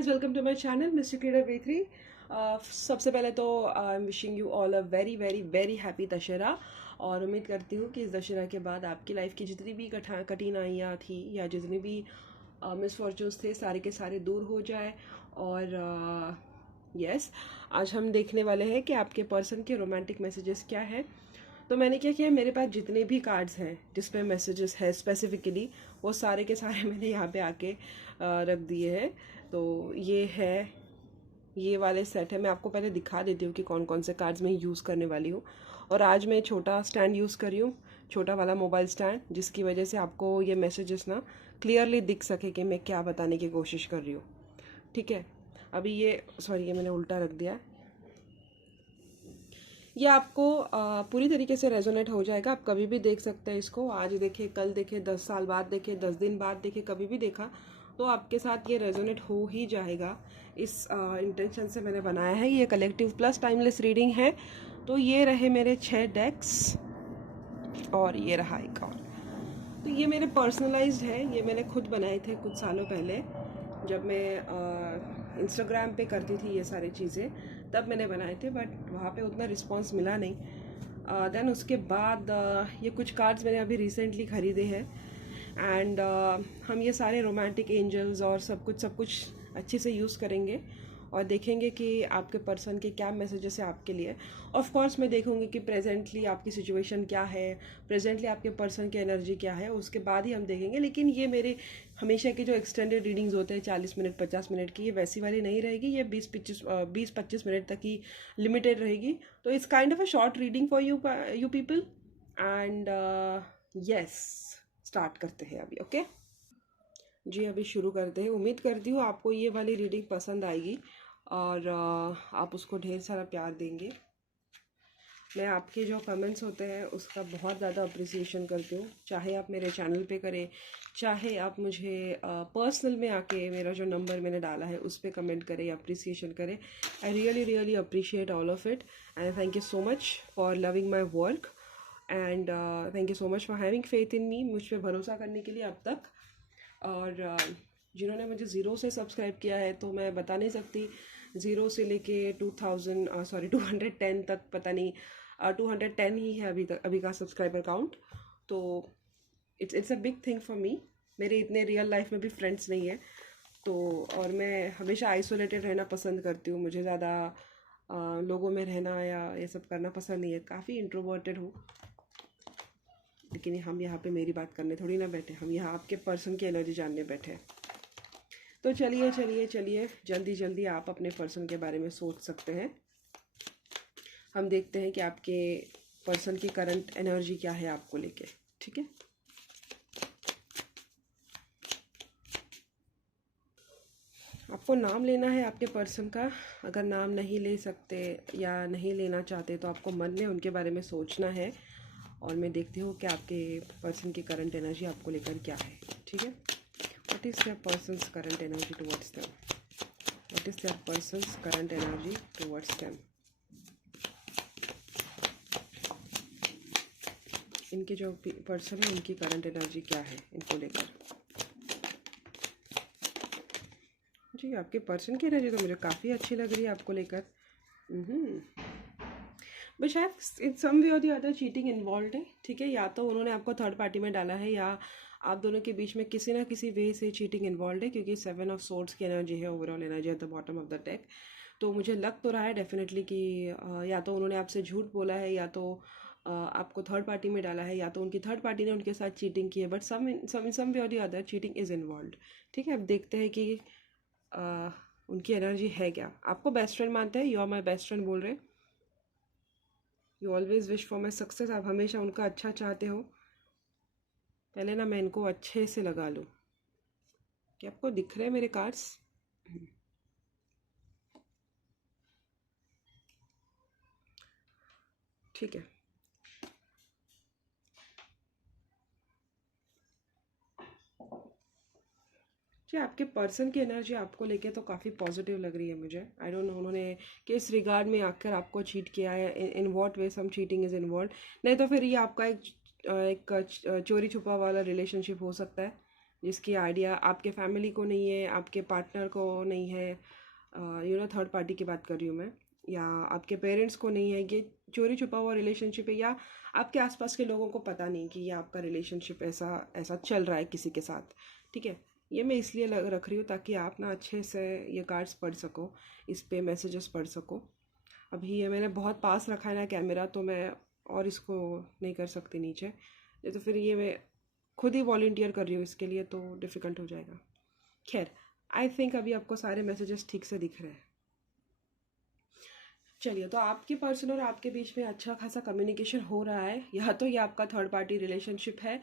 Guys, welcome to my channel Mister Creator वे3। सबसे पहले तो I am wishing you all a very very very happy Dussehra. और उम्मीद करती हूँ कि इस दशहरा के बाद आपकी लाइफ की जितनी भी कठिनाइयाँ थी या जितनी भी मिसफॉर्चून्स थे सारे के सारे दूर हो जाए। और यस, आज हम देखने वाले हैं कि आपके पर्सन के रोमांटिक मैसेजेस क्या है। तो मैंने क्या किया, मेरे पास जितने भी कार्ड्स हैं जिसपे मैसेजेस है स्पेसिफिकली, वो सारे के सारे मैंने यहाँ पे आके रख दिए हैं। तो ये वाले सेट है। मैं आपको पहले दिखा देती हूँ कि कौन कौन से कार्ड्स मैं यूज़ करने वाली हूँ। और आज मैं छोटा स्टैंड यूज़ कर रही हूँ, छोटा वाला मोबाइल स्टैंड, जिसकी वजह से आपको ये मैसेजेस ना क्लियरली दिख सके कि मैं क्या बताने की कोशिश कर रही हूँ। ठीक है, अभी ये सॉरी, ये मैंने उल्टा रख दिया है। ये आपको पूरी तरीके से रेजोनेट हो जाएगा। आप कभी भी देख सकते हैं इसको, आज देखे, कल देखे, 10 साल बाद देखे, 10 दिन बाद देखे, कभी भी देखा तो आपके साथ ये रेजोनेट हो ही जाएगा। इस इंटेंशन से मैंने बनाया है। ये कलेक्टिव प्लस टाइमलेस रीडिंग है। तो ये रहे मेरे 6 डेक्स और ये रहा एक और। तो ये मेरे पर्सनलाइज्ड है, ये मैंने खुद बनाए थे कुछ सालों पहले जब मैं इंस्टाग्राम पे करती थी ये सारी चीज़ें, तब मैंने बनाए थे। बट वहाँ पे उतना रिस्पांस मिला नहीं। देन उसके बाद ये कुछ कार्ड्स मैंने अभी रिसेंटली ख़रीदे हैं। एंड हम ये सारे रोमांटिक एंजल्स और सब कुछ अच्छे से यूज़ करेंगे और देखेंगे कि आपके पर्सन के क्या मैसेजेस है आपके लिए। ऑफ कोर्स मैं देखूंगी कि प्रेजेंटली आपकी सिचुएशन क्या है, प्रेजेंटली आपके पर्सन की एनर्जी क्या है, उसके बाद ही हम देखेंगे। लेकिन ये मेरे हमेशा की जो एक्सटेंडेड रीडिंग्स होते हैं 40 मिनट 50 मिनट की, ये वैसी वाली नहीं रहेगी। ये 20-25 मिनट तक ही लिमिटेड रहेगी। तो it's kind of a short reading for you people. And yes, start करते हैं अभी। ओके जी, अभी शुरू करते हैं। उम्मीद करती हूँ आपको ये वाली रीडिंग पसंद आएगी और आप उसको ढेर सारा प्यार देंगे। मैं आपके जो कमेंट्स होते हैं उसका बहुत ज़्यादा अप्रिसिएशन करती हूँ, चाहे आप मेरे चैनल पे करें, चाहे आप मुझे पर्सनल में आके मेरा जो नंबर मैंने डाला है उस पर कमेंट करें या अप्रिसिएशन करें। I really really appreciate all of it and thank you so much for loving my work and thank you so much for having faith in me, मुझ पर भरोसा करने के लिए अब तक। और जिन्होंने मुझे ज़ीरो से सब्सक्राइब किया है तो मैं बता नहीं सकती, ज़ीरो से लेके 210 तक, पता नहीं 210 ही है अभी तक, अभी का सब्सक्राइबर काउंट। तो it's a big thing for me. मेरे इतने रियल लाइफ में भी फ्रेंड्स नहीं है। तो और मैं हमेशा आइसोलेटेड रहना पसंद करती हूँ। मुझे ज़्यादा लोगों में रहना या ये सब करना पसंद नहीं है। काफ़ी इंट्रोवर्टेड हूँ। लेकिन हम यहाँ पे मेरी बात करने थोड़ी ना बैठे, हम यहाँ आपके पर्सन की एनर्जी जानने बैठे। तो चलिए चलिए चलिए, जल्दी जल्दी आप अपने पर्सन के बारे में सोच सकते हैं। हम देखते हैं कि आपके पर्सन की करंट एनर्जी क्या है आपको लेके। ठीक है, आपको नाम लेना है आपके पर्सन का। अगर नाम नहीं ले सकते या नहीं लेना चाहते तो आपको मन में उनके बारे में सोचना है। और मैं देखती हूँ कि आपके पर्सन की करंट एनर्जी आपको लेकर क्या है। ठीक है, what is your persons current energy towards them, what is your persons current energy towards them. इनके जो पर्सन है उनकी करंट एनर्जी क्या है इनको लेकर। जी, आपके पर्सन की एनर्जी तो मुझे काफ़ी अच्छी लग रही है आपको लेकर। बट शायद इन सम वे और दी अदर चीटिंग इन्वॉल्व है। ठीक है, या तो उन्होंने आपको थर्ड पार्टी में डाला है या आप दोनों के बीच में किसी ना किसी वे से चीटिंग इन्वॉल्व है, क्योंकि 7 ऑफ सोर्ड्स की एनर्जी है, overall energy at the bottom of the deck. तो मुझे लग तो रहा है डेफिनेटली कि या तो उन्होंने आपसे झूठ बोला है, या तो आपको थर्ड पार्टी में डाला है, या तो उनकी थर्ड पार्टी ने उनके साथ चीटिंग की है। बट सम वे और the other cheating is involve. ठीक है, अब देखते हैं कि उनकी एनर्जी है क्या। आपको बेस्ट फ्रेंड मानते हैं, you are my best friend बोल रहे हैं। You always wish for my success, आप हमेशा उनका अच्छा चाहते हो। पहले ना मैं इनको अच्छे से लगा लूँ। क्या आपको दिख रहे हैं मेरे कार्ड्स? ठीक है, जी आपके पर्सन की एनर्जी आपको लेके तो काफ़ी पॉजिटिव लग रही है मुझे। आई डोंट नो उन्होंने किस रिगार्ड में आकर आपको चीट किया है, in what way some cheating is involve. नहीं तो फिर ये आपका एक चोरी छुपा वाला रिलेशनशिप हो सकता है। जिसकी आइडिया आपके फैमिली को नहीं है, आपके पार्टनर को नहीं है, थर्ड पार्टी की बात कर रही हूँ मैं, या आपके पेरेंट्स को नहीं है। ये चोरी छुपा हुआ रिलेशनशिप है, या आपके आसपास के लोगों को पता नहीं कि ये आपका रिलेशनशिप ऐसा ऐसा चल रहा है किसी के साथ। ठीक है, ये मैं इसलिए रख रही हूँ ताकि आप ना अच्छे से ये कार्ड्स पढ़ सको, इस पे मैसेजेस पढ़ सको। अभी ये मैंने बहुत पास रखा है ना कैमरा, तो मैं और इसको नहीं कर सकती नीचे, नहीं तो फिर ये मैं खुद ही वॉलंटियर कर रही हूँ इसके लिए, तो डिफ़िकल्ट हो जाएगा। खैर, आई थिंक अभी आपको सारे मैसेजेस ठीक से दिख रहे हैं। चलिए, तो आपके पर्सन और आपके बीच में अच्छा खासा कम्युनिकेशन हो रहा है, या तो ये आपका थर्ड पार्टी रिलेशनशिप है,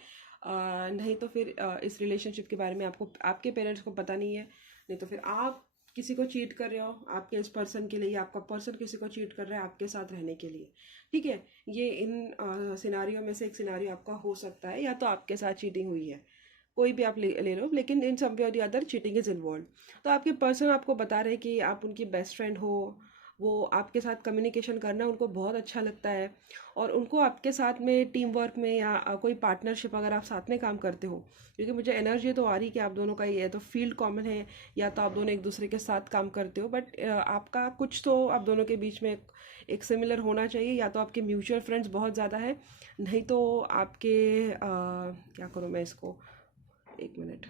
नहीं तो फिर इस रिलेशनशिप के बारे में आपको आपके पेरेंट्स को पता नहीं है, नहीं तो फिर आप किसी को चीट कर रहे हो आपके इस पर्सन के लिए, या आपका पर्सन किसी को चीट कर रहा है आपके साथ रहने के लिए। ठीक है, ये इन सिनारियों में से एक सिनारियो आपका हो सकता है, या तो आपके साथ चीटिंग हुई है, कोई भी आप ले लो, लेकिन इन सम वे और the other cheating is involve. तो आपके पर्सन आपको बता रहे हैं कि आप उनकी बेस्ट फ्रेंड हो, वो आपके साथ कम्युनिकेशन करना उनको बहुत अच्छा लगता है, और उनको आपके साथ में टीम वर्क में या कोई पार्टनरशिप अगर आप साथ में काम करते हो, क्योंकि मुझे एनर्जी तो आ रही कि आप दोनों का ये तो फील्ड कॉमन है, या तो आप दोनों एक दूसरे के साथ काम करते हो, बट आपका कुछ तो आप दोनों के बीच में एक सिमिलर होना चाहिए, या तो आपके म्यूचुअल फ्रेंड्स बहुत ज़्यादा है, नहीं तो आपके क्या करूँ मैं इसको, एक मिनट,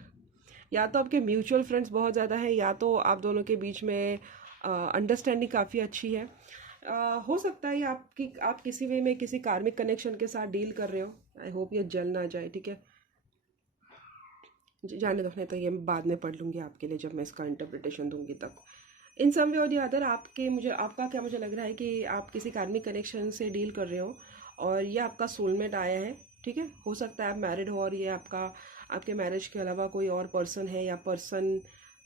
या तो आपके म्यूचुअल फ्रेंड्स बहुत ज़्यादा है, या तो आप दोनों के बीच में अंडरस्टैंडिंग काफ़ी अच्छी है। हो सकता है आप किसी वे में किसी कार्मिक कनेक्शन के साथ डील कर रहे हो। आई होप ये जल ना जाए, ठीक है, जाने दो, नहीं तो ये मैं बाद में पढ़ लूँगी आपके लिए जब मैं इसका इंटरप्रिटेशन दूंगी तब। इन सम वे और दी अदर मुझे लग रहा है कि आप किसी कार्मिक कनेक्शन से डील कर रहे हो, और ये आपका सोलमेट आया है। ठीक है, हो सकता है आप मैरिड हो और ये आपके मैरिज के अलावा कोई और पर्सन है, या पर्सन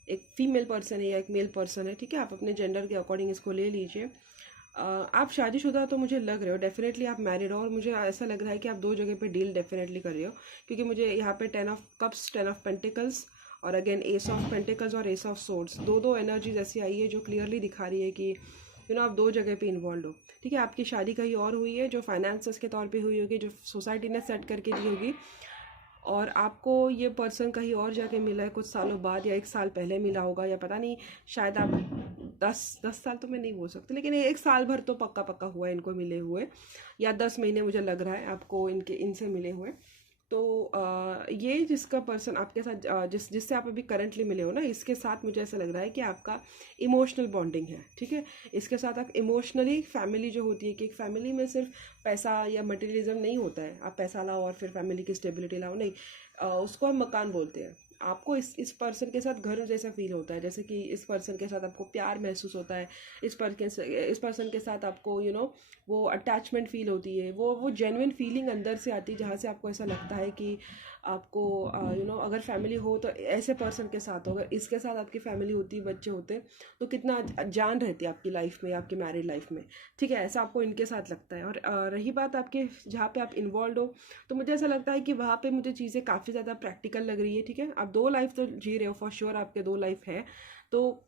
एक फीमेल पर्सन है या एक मेल पर्सन है। ठीक है, आप अपने जेंडर के अकॉर्डिंग इसको ले लीजिए। आप शादीशुदा तो मुझे लग रहे हो, डेफिनेटली आप मैरिड हो, और मुझे ऐसा लग रहा है कि आप दो जगह पे डील डेफिनेटली कर रहे हो, क्योंकि मुझे यहाँ पे 10 ऑफ कप्स, 10 ऑफ पेंटिकल्स, और अगेन एस ऑफ पेंटिकल्स और एस ऑफ सोर्ड्स, दो एनर्जीज ऐसी आई है जो क्लियरली दिखा रही है कि आप दो जगह पे इन्वॉल्व हो। ठीक है, आपकी शादी कहीं और हुई है, जो फाइनेंसेस के तौर पे हुई होगी, जो सोसाइटी ने सेट करके दी होगी, और आपको ये पर्सन कहीं और जाके मिला है कुछ सालों बाद, या एक साल पहले मिला होगा, या पता नहीं, शायद आप 10 साल तो मैं नहीं बोल सकती, लेकिन एक साल भर तो पक्का पक्का हुआ है इनको मिले हुए, या 10 महीने मुझे लग रहा है आपको इनसे मिले हुए। तो ये जिसका पर्सन आपके साथ जिससे आप अभी करंटली मिले हो ना, इसके साथ मुझे ऐसा लग रहा है कि आपका इमोशनल बॉन्डिंग है। ठीक है, इसके साथ आप इमोशनली, फैमिली जो होती है कि एक फैमिली में सिर्फ पैसा या मटेरियलिज्म नहीं होता है, आप पैसा लाओ और फिर फैमिली की स्टेबिलिटी लाओ, नहीं, उसको हम मकान बोलते हैं। आपको इस पर्सन के साथ घर जैसा फील होता है, जैसे कि इस पर्सन के साथ आपको प्यार महसूस होता है, इस पर्सन के साथ आपको वो अटैचमेंट फील होती है, वो जेन्युइन फीलिंग अंदर से आती है, जहाँ से आपको ऐसा लगता है कि आपको अगर फैमिली हो तो ऐसे पर्सन के साथ हो, अगर इसके साथ आपकी फैमिली होती, बच्चे होते, तो कितना जान रहती है आपकी लाइफ में, आपकी मैरिड लाइफ में। ठीक है, ऐसा आपको इनके साथ लगता है। और रही बात आपके जहाँ पे आप इन्वॉल्व हो, तो मुझे ऐसा लगता है कि वहाँ पे मुझे चीज़ें काफ़ी ज़्यादा प्रैक्टिकल लग रही है। ठीक है, आप दो लाइफ तो जी रहे हो, फॉर श्योर आपके दो लाइफ है, तो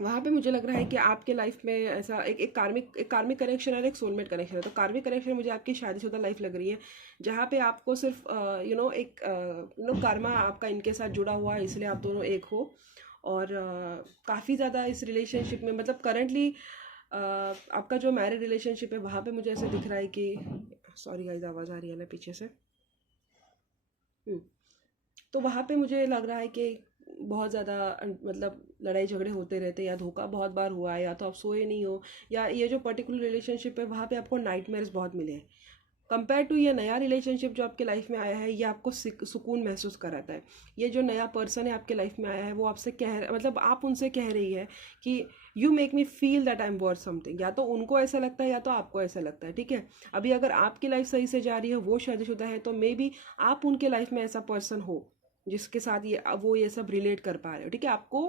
वहाँ पे मुझे लग रहा है कि आपके लाइफ में ऐसा एक कार्मिक कनेक्शन और एक सोलमेट कनेक्शन है। तो कार्मिक कनेक्शन मुझे आपकी शादीशुदा लाइफ लग रही है, जहाँ पे आपको सिर्फ एक कर्मा आपका इनके साथ जुड़ा हुआ है, इसलिए आप दोनों एक हो। और काफ़ी ज़्यादा इस रिलेशनशिप में, मतलब करंटली आपका जो मैरिड रिलेशनशिप है, वहाँ पे मुझे ऐसे दिख रहा है कि, सॉरी गाइस आवाज़ आ रही है ना पीछे से। तो वहाँ पे मुझे लग रहा है कि बहुत ज़्यादा मतलब लड़ाई झगड़े होते रहते, या धोखा बहुत बार हुआ है, या तो आप सोए नहीं हो, या ये जो पर्टिकुलर रिलेशनशिप है वहाँ पे आपको नाइटमेयर्स बहुत मिले हैं। कंपेयर टू ये नया रिलेशनशिप जो आपके लाइफ में आया है, ये आपको सुकून महसूस कराता है। ये जो नया पर्सन है आपके लाइफ में आया है, वो आपसे मतलब आप उनसे कह रही है कि you make me feel that I am worth something. या तो उनको ऐसा लगता है, या तो आपको ऐसा लगता है। ठीक है, अभी अगर आपकी लाइफ सही से जा रही है, वो शादीशुदा है, तो मे बी आप उनके लाइफ में ऐसा पर्सन हो जिसके साथ ये सब रिलेट कर पा रहे हो। ठीक है, आपको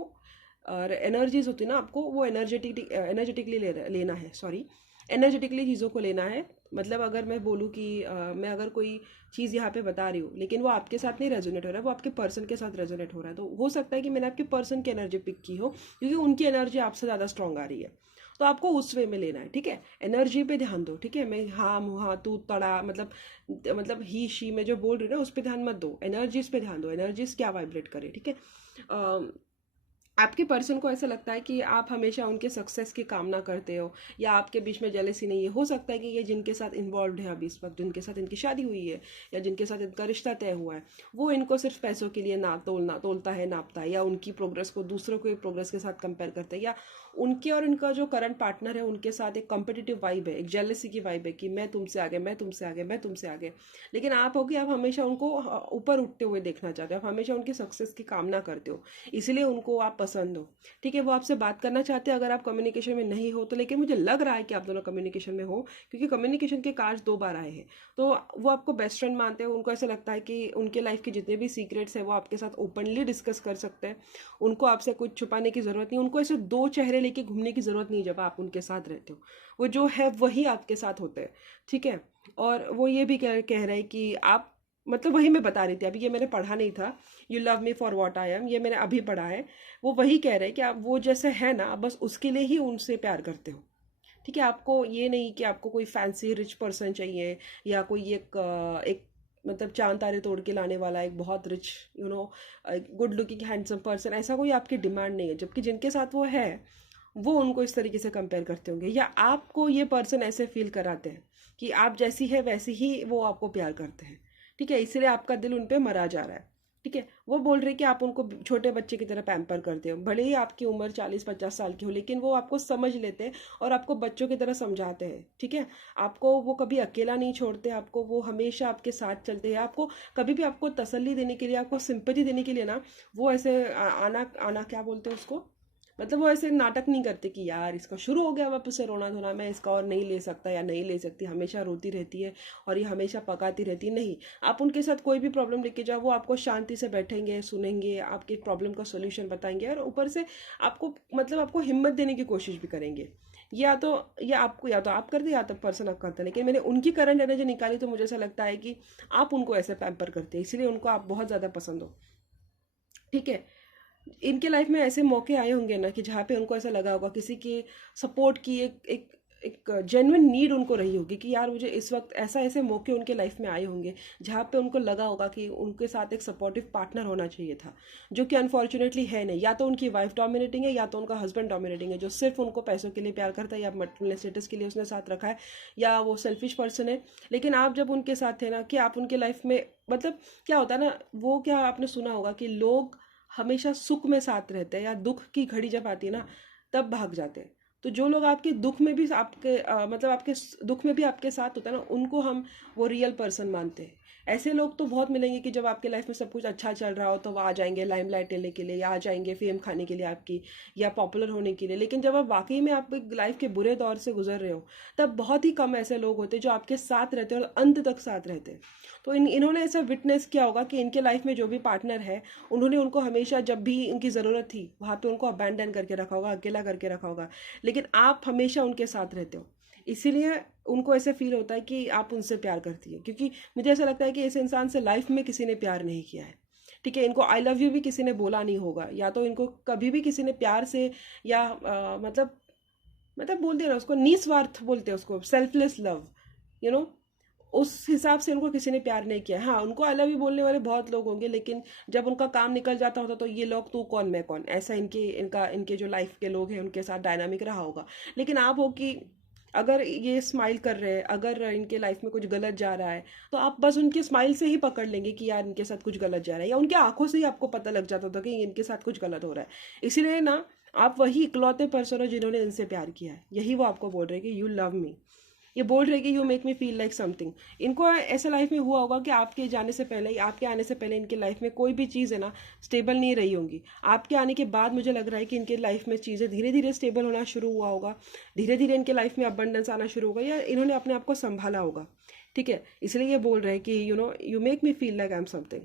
एनर्जीज होती है ना, आपको वो एनर्जेटिकली लेना है, सॉरी, एनर्जेटिकली चीज़ों को लेना है। मतलब अगर मैं बोलूँ कि मैं अगर कोई चीज़ यहाँ पे बता रही हूँ लेकिन वो आपके साथ नहीं रेजोनेट हो रहा है, वो आपके पर्सन के साथ रेजोनेट हो रहा है, तो हो सकता है कि मैंने आपके पर्सन की एनर्जी पिक की हो, क्योंकि उनकी एनर्जी आपसे ज़्यादा स्ट्रांग आ रही है। तो आपको उस वे में लेना है, ठीक है। एनर्जी पे ध्यान दो, ठीक है। मैं हाँ मुहा तू तड़ा मतलब ही शी में जो बोल रही हूँ ना, उस पर ध्यान मत दो, एनर्जीज पे ध्यान दो, एनर्जीज क्या वाइब्रेट करे, ठीक है। आपके पर्सन को ऐसा लगता है कि आप हमेशा उनके सक्सेस की कामना करते हो, या आपके बीच में जेलेसी नहीं है। हो सकता है कि ये जिनके साथ इन्वॉल्व है अभी इस वक्त, जिनके साथ इनकी शादी हुई है या जिनके साथ इनका रिश्ता तय हुआ है, वो इनको सिर्फ पैसों के लिए ना तोलता है, नापता है, या उनकी प्रोग्रेस को दूसरों के प्रोग्रेस के साथ कंपेयर करते हैं, या उनके और इनका जो करंट पार्टनर है उनके साथ एक कॉम्पिटिटिव वाइब है, एक जेलेसी की वाइब है कि मैं तुमसे आगे, मैं तुमसे आगे, मैं तुमसे आगे। लेकिन आप हो कि आप हमेशा उनको ऊपर उठते हुए देखना चाहते हो, आप हमेशा उनकी सक्सेस की कामना करते हो, इसीलिए उनको आप पसंद हो, ठीक है। वो आपसे बात करना चाहते हैं अगर आप कम्युनिकेशन में नहीं हो तो, लेकिन मुझे लग रहा है कि आप दोनों कम्युनिकेशन में हो, क्योंकि कम्युनिकेशन के कार्ड्स 2 बार आए हैं। तो वो आपको बेस्ट फ्रेंड मानते हैं, उनको ऐसा लगता है कि उनके लाइफ के जितने भी सीक्रेट्स हैं वो आपके साथ ओपनली डिस्कस कर सकते हैं, उनको आपसे कुछ छुपाने की ज़रूरत नहीं, उनको ऐसे 2 चेहरे लेके घूमने की ज़रूरत नहीं जब आप उनके साथ रहते हो। वो जो है वही आपके साथ होते हैं, ठीक है। और वो ये भी कह रहे हैं कि आप, मतलब वही मैं बता रही थी अभी, ये मैंने पढ़ा नहीं था, you love me for what I am, ये मैंने अभी पढ़ा है। वो वही कह रहे हैं कि आप वो जैसे है ना, बस उसके लिए ही उनसे प्यार करते हो, ठीक है। आपको ये नहीं कि आपको कोई फैंसी रिच पर्सन चाहिए, या कोई एक मतलब चांद तारे तोड़ के लाने वाला एक बहुत rich good looking handsome person, ऐसा कोई आपकी डिमांड नहीं है। जबकि जिनके साथ वो है वो उनको इस तरीके से कंपेयर करते होंगे, या आपको ये पर्सन ऐसे फील कराते हैं कि आप जैसी है वैसी ही वो आपको प्यार करते हैं, ठीक है। इसलिए आपका दिल उन पे मरा जा रहा है, ठीक है। वो बोल रहे कि आप उनको छोटे बच्चे की तरह पैम्पर करते हो, भले ही आपकी उम्र 40-50 साल की हो, लेकिन वो आपको समझ लेते हैं और आपको बच्चों की तरह समझाते हैं, ठीक है। आपको वो कभी अकेला नहीं छोड़ते, आपको वो हमेशा आपके साथ चलते हैं। आपको कभी भी आपको तसल्ली देने के लिए, आपको सिंपैथी देने के लिए ना, वो ऐसे आना आना क्या बोलते हैं उसको, मतलब वो ऐसे नाटक नहीं करते कि यार इसका शुरू हो गया वापस से रोना धोना, मैं इसका और नहीं ले सकता या नहीं ले सकती, हमेशा रोती रहती है और ये हमेशा पकाती रहती है। नहीं, आप उनके साथ कोई भी प्रॉब्लम लेके जाओ, वो आपको शांति से बैठेंगे, सुनेंगे, आपके प्रॉब्लम का सोल्यूशन बताएंगे, और ऊपर से आपको मतलब आपको हिम्मत देने की कोशिश भी करेंगे। या तो आप करते या तो पर्सन आप करते हैं। लेकिन मैंने उनकी करंट एनर्जी निकाली तो मुझे ऐसा लगता है कि आप उनको ऐसे पैम्पर करते हैं, इसलिए उनको आप बहुत ज़्यादा पसंद हो, ठीक है। इनके लाइफ में ऐसे मौके आए होंगे ना कि जहाँ पे उनको ऐसा लगा होगा किसी के सपोर्ट की एक एक एक जेन्युइन नीड उनको रही होगी कि यार मुझे इस वक्त ऐसा, ऐसे मौके उनके लाइफ में आए होंगे जहाँ पे उनको लगा होगा कि उनके साथ एक सपोर्टिव पार्टनर होना चाहिए था, जो कि अनफॉर्चुनेटली है नहीं। या तो उनकी वाइफ डोमिनेटिंग है, या तो उनका हस्बैंड डोमिनेटिंग है, जो सिर्फ उनको पैसों के लिए प्यार करता है या मटेरियल स्टेटस के लिए उसने साथ रखा है, या वो सेल्फिश पर्सन है। लेकिन आप जब उनके साथ थे ना, कि आप उनके लाइफ में, मतलब क्या होता है ना, वो क्या आपने सुना होगा कि लोग हमेशा सुख में साथ रहते हैं, या दुख की घड़ी जब आती है ना तब भाग जाते हैं। तो जो लोग आपके दुख में भी आपके मतलब आपके दुख में भी आपके साथ होता है ना, उनको हम वो रियल पर्सन मानते हैं। ऐसे लोग तो बहुत मिलेंगे कि जब आपके लाइफ में सब कुछ अच्छा चल रहा हो तो वो आ जाएंगे लाइमलाइट लेने के लिए, या आ जाएंगे फेम खाने के लिए आपकी, या पॉपुलर होने के लिए। लेकिन जब आप वाकई में आप लाइफ के बुरे दौर से गुजर रहे हो, तब बहुत ही कम ऐसे लोग होते जो आपके साथ रहते हैं और अंत तक साथ रहते हैं। तो इन्होंने ऐसा विटनेस किया होगा कि इनके लाइफ में जो भी पार्टनर है, उन्होंने उनको हमेशा जब भी उनकी ज़रूरत थी वहाँ पे उनको अबैंडन करके रखा होगा, अकेला करके रखा होगा। लेकिन आप हमेशा उनके साथ रहते हो, इसीलिए उनको ऐसे फील होता है कि आप उनसे प्यार करती है। क्योंकि मुझे ऐसा लगता है कि इस इंसान से लाइफ में किसी ने प्यार नहीं किया है, ठीक है। इनको आई लव यू भी किसी ने बोला नहीं होगा, या तो इनको कभी भी किसी ने प्यार से, या मतलब बोलते हैं ना उसको, निस्वार्थ बोलते हैं उसको, सेल्फलेस लव, यू नो उस हिसाब से उनको किसी ने प्यार नहीं किया। हाँ, उनको आई लव यू बोलने वाले बहुत लोग होंगे, लेकिन जब उनका काम निकल जाता होता तो ये लोग तू कौन मैं कौन, ऐसा इनके जो लाइफ के लोग हैं उनके साथ डायनामिक रहा होगा। लेकिन आप हो कि अगर ये स्माइल कर रहे हैं, अगर इनके लाइफ में कुछ गलत जा रहा है, तो आप बस उनके स्माइल से ही पकड़ लेंगे कि यार इनके साथ कुछ गलत जा रहा है, या उनके आंखों से ही आपको पता लग जाता था कि इनके साथ कुछ गलत हो रहा है। इसीलिए ना, आप वही इकलौते पर्सन हो जिन्होंने इनसे प्यार किया है। यही वो आपको बोल रहे हैं कि यू लव मी, ये बोल रहे कि you make me feel like something. इनको ऐसा लाइफ में हुआ होगा कि आपके जाने से पहले, आपके आने से पहले इनके लाइफ में कोई भी चीज़ है ना स्टेबल नहीं रही होंगी। आपके आने के बाद मुझे लग रहा है कि इनके लाइफ में चीज़ें धीरे धीरे स्टेबल होना शुरू हुआ होगा, धीरे धीरे इनके लाइफ में अबंडेंस आना शुरू होगा, या इन्होंने अपने आप को संभाला होगा, ठीक है। इसलिए ये बोल रहे हैं कि you make me feel like I am something.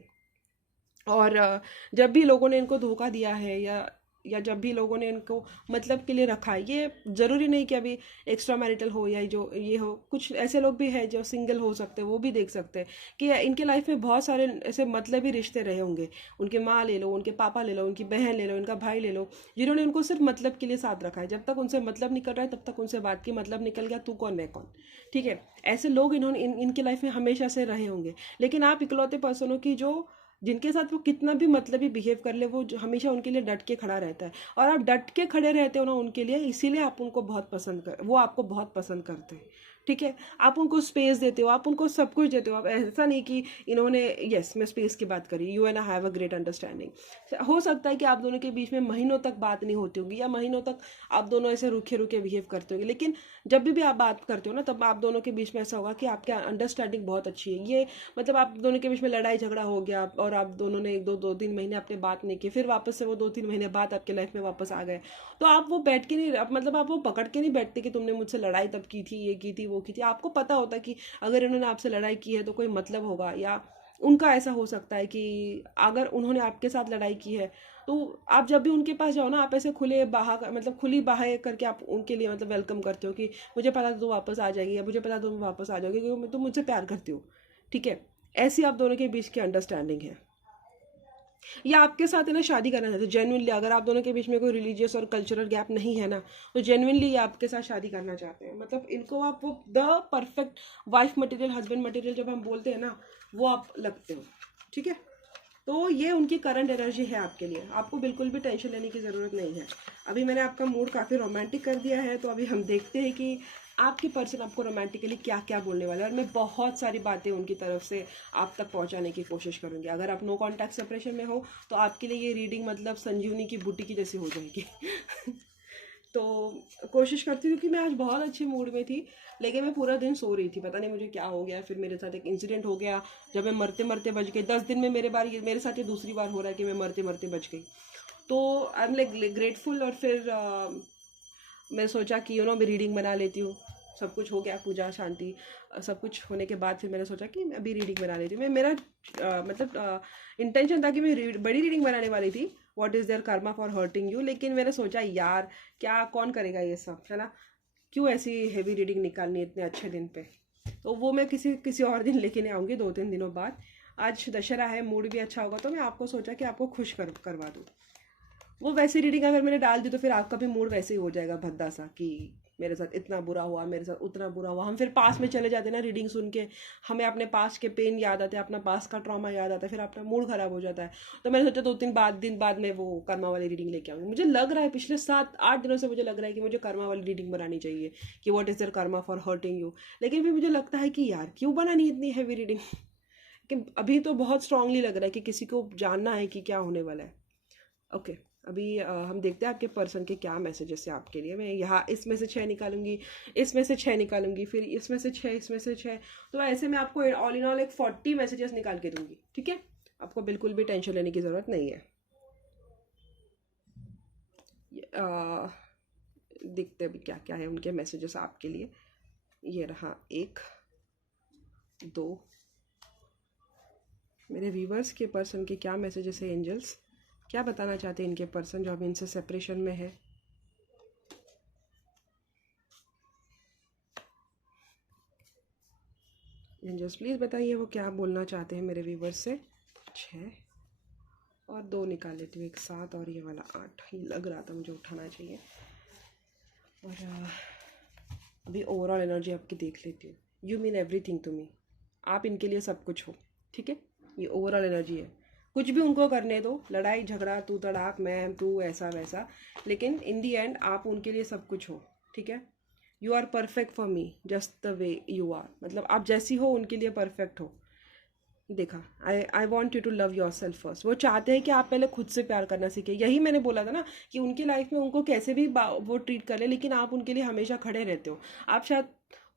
और जब भी लोगों ने इनको धोखा दिया है, या या जब भी लोगों ने इनको मतलब के लिए रखा है, ये ज़रूरी नहीं कि अभी एक्स्ट्रा मैरिटल हो या जो ये हो, कुछ ऐसे लोग भी हैं जो सिंगल हो सकते हैं, वो भी देख सकते हैं कि इनके लाइफ में बहुत सारे ऐसे मतलबी रिश्ते रहे होंगे। उनके माँ ले लो, उनके पापा ले लो, उनकी बहन ले लो, उनका भाई ले लो, जिन्होंने उनको सिर्फ मतलब के लिए साथ रखा है। जब तक उनसे मतलब निकल रहा है तब तक उनसे बात की, मतलब निकल गया तू कौन मैं कौन, ठीक है। ऐसे लोग इनके लाइफ में हमेशा से रहे होंगे। लेकिन आप इकलौते पर्सन हो कि जो जिनके साथ वो कितना भी मतलबी बिहेव कर ले, वो हमेशा उनके लिए डट के खड़ा रहता है। और आप डट के खड़े रहते हो ना उनके लिए, इसीलिए आप उनको बहुत पसंद कर, वो आपको बहुत पसंद करते हैं, ठीक है। आप उनको स्पेस देते हो, आप उनको सब कुछ देते हो। आप ऐसा नहीं कि इन्होंने, यस मैं स्पेस की बात करी, you and I have a great understanding. हो सकता है कि आप दोनों के बीच में महीनों तक बात नहीं होती होगी, या महीनों तक आप दोनों ऐसे रूखे रूखे बिहेव करते होंगे, लेकिन जब भी आप बात करते हो ना, तब आप दोनों के बीच में ऐसा होगा कि आपकी अंडरस्टैंडिंग बहुत अच्छी है। ये मतलब आप दोनों के बीच में लड़ाई झगड़ा हो गया और आप दोनों ने दो तीन महीने आपने बात नहीं की, फिर वापस से वो 2-3 महीने बाद आपके लाइफ में वापस आ गए, तो आप वो बैठ के नहीं, मतलब आप वो पकड़ के नहीं बैठते कि तुमने मुझसे लड़ाई तब की थी, ये की थी, वो की थी। आपको पता होता कि अगर इन्होंने आपसे लड़ाई की है तो कोई मतलब होगा, या उनका ऐसा हो सकता है कि अगर उन्होंने आपके साथ लड़ाई की है तो आप जब भी उनके पास जाओ ना, आप ऐसे खुले बाहा मतलब खुली बाहें करके आप उनके लिए मतलब वेलकम करते हो कि मुझे पता तुम वापस आ जाएगी, या मुझे पता तुम वापस आ जाओगे क्योंकि तुम मुझसे प्यार करती हो, ठीक है। ऐसी आप दोनों के बीच की अंडरस्टैंडिंग है। या आपके साथ है ना शादी करना चाहते हो जेन्युइनली, अगर आप दोनों के बीच में कोई रिलीजियस और कल्चरल गैप नहीं है ना, तो जेन्युइनली ये आपके साथ शादी करना चाहते हैं। मतलब इनको आप वो the perfect wife material, husband material जब हम बोलते हैं ना, वो आप लगते हो, ठीक है। तो ये उनकी करंट एनर्जी है आपके लिए, आपको बिल्कुल भी टेंशन लेने की ज़रूरत नहीं है। अभी मैंने आपका मूड काफ़ी रोमांटिक कर दिया है, तो अभी हम देखते हैं कि आपके पर्सन आपको रोमांटिकली क्या क्या बोलने वाला है। और मैं बहुत सारी बातें उनकी तरफ से आप तक पहुंचाने की कोशिश करूंगी। अगर आप नो कांटेक्ट सेपरेशन में हो तो आपके लिए ये रीडिंग मतलब संजीवनी की बूटी की जैसी हो जाएगी। तो कोशिश करती हूँ, क्योंकि मैं आज बहुत अच्छे मूड में थी, लेकिन मैं पूरा दिन सो रही थी, पता नहीं मुझे क्या हो गया। फिर मेरे साथ एक इंसिडेंट हो गया जब मैं मरते मरते बच गई। 10 दिन में मेरे साथ ये दूसरी बार हो रहा है कि मैं मरते मरते बच गई। तो आई एम लाइक ग्रेटफुल। और फिर मैं सोचा कि मैं रीडिंग बना लेती हूँ। सब कुछ हो गया, पूजा शांति सब कुछ होने के बाद फिर मैंने सोचा कि मैं अभी रीडिंग बना लेती हूँ। मेरा मतलब इंटेंशन था कि मैं बड़ी रीडिंग बनाने वाली थी, what is their karma for hurting you. लेकिन मैंने सोचा यार क्या कौन करेगा ये सब, है ना, क्यों ऐसी हेवी रीडिंग निकालनी इतने अच्छे दिन पे। तो वो मैं किसी और दिन लेके नहीं आऊँगी, 2-3 दिनों बाद। आज दशहरा है, मूड भी अच्छा होगा, तो मैं आपको सोचा कि आपको खुश करवा दूँ। वो वैसी रीडिंग अगर मैंने डाल दी तो फिर आपका भी मूड वैसे ही हो जाएगा भद्दा सा, कि मेरे साथ इतना बुरा हुआ, मेरे साथ उतना बुरा हुआ। हम फिर पास में चले जाते हैं ना रीडिंग सुन के, हमें अपने पास के पेन याद आते हैं, अपना पास का ट्रॉमा याद आता है, फिर अपना मूड खराब हो जाता है। तो मैंने सोचा 2-3 दिन बाद मैं वो कर्मा वाली रीडिंग लेके आऊँगी। मुझे लग रहा है पिछले 7-8 दिनों से मुझे लग रहा है कि मुझे कर्मा वाली रीडिंग बनानी चाहिए, कि what is their karma for hurting you. लेकिन फिर मुझे लगता है कि यार क्यों बनानी इतनी हैवी रीडिंग। कि अभी तो बहुत स्ट्रांगली लग रहा है कि किसी को जानना है कि क्या होने वाला है। ओके, अभी हम देखते हैं आपके पर्सन के क्या मैसेजेस है आपके लिए। मैं यहाँ इसमें से 6 निकालूंगी, इसमें से 6 निकालूंगी, फिर इसमें से 6, इसमें से 6। तो ऐसे मैं आपको ऑल इन ऑल एक 40 मैसेजेस निकाल के दूंगी, ठीक है। आपको बिल्कुल भी टेंशन लेने की ज़रूरत नहीं है। देखते हैं अभी क्या क्या है उनके मैसेजेस आपके लिए। ये रहा 1, 2। मेरे व्यूवर्स के पर्सन के क्या मैसेजेस है, एंजल्स क्या बताना चाहते हैं इनके पर्सन जो अभी इनसे सेपरेशन में है। एंजल्स प्लीज़ बताइए वो क्या बोलना चाहते हैं मेरे व्यूवर्स से। 6 और 2 निकाल लेती हूँ, एक 7 और ये वाला 8। ये लग रहा था मुझे उठाना चाहिए। और अभी ओवरऑल एनर्जी आपकी देख लेती हूँ। You mean everything to me, आप इनके लिए सब कुछ हो, ठीक है। ये ओवरऑल एनर्जी है। कुछ भी उनको करने दो, लड़ाई झगड़ा तू तड़ाक मैं तू ऐसा वैसा, लेकिन इन दी एंड आप उनके लिए सब कुछ हो, ठीक है। You are perfect for me just the way you are, मतलब आप जैसी हो उनके लिए परफेक्ट हो। देखा, I want you to love yourself first. वो चाहते हैं कि आप पहले खुद से प्यार करना सीखें। यही मैंने बोला था ना कि उनकी लाइफ में उनको कैसे भी वो ट्रीट कर ले, लेकिन आप उनके लिए हमेशा खड़े रहते हो। आप शायद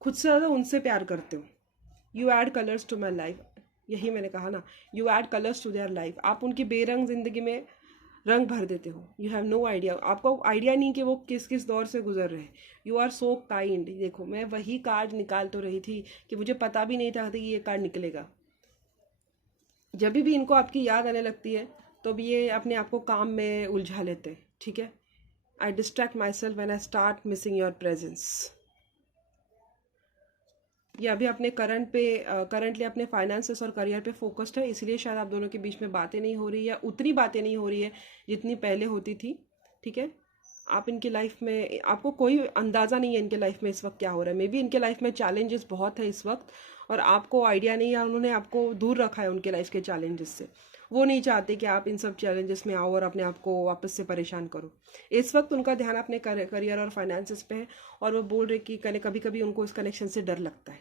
खुद से ज़्यादा उनसे प्यार करते हो। You add colours to my life, यही मैंने कहा ना, you add colours to their life. आप उनकी बेरंग ज़िंदगी में रंग भर देते हो। यू हैव नो आइडिया, आपको आइडिया नहीं कि वो किस किस दौर से गुजर रहे हैं। You are so kind. देखो मैं वही कार्ड निकाल तो रही थी कि मुझे पता भी नहीं था कि ये कार्ड निकलेगा। जब भी इनको आपकी याद आने लगती है तो भी ये अपने आप को काम में उलझा लेते हैं, ठीक है। I distract myself when I start missing your presence. ये अभी अपने करंटली अपने फाइनेंसेस और करियर पे फोकस्ड है, इसलिए शायद आप दोनों के बीच में बातें नहीं हो रही है, उतनी बातें नहीं हो रही है जितनी पहले होती थी, ठीक है। आप इनकी लाइफ में, आपको कोई अंदाज़ा नहीं है इनके लाइफ में इस वक्त क्या हो रहा है। मे बी इनके लाइफ में चैलेंजेस बहुत है इस वक्त और आपको आइडिया नहीं है, उन्होंने आपको दूर रखा है उनके लाइफ के चैलेंजेस से। वो नहीं चाहते कि आप इन सब चैलेंजेस में आओ और अपने आप को वापस से परेशान करो। इस वक्त उनका ध्यान अपने करियर और फाइनेंसेस पे है और वो बोल रहे कि कभी कभी उनको इस कनेक्शन से डर लगता है।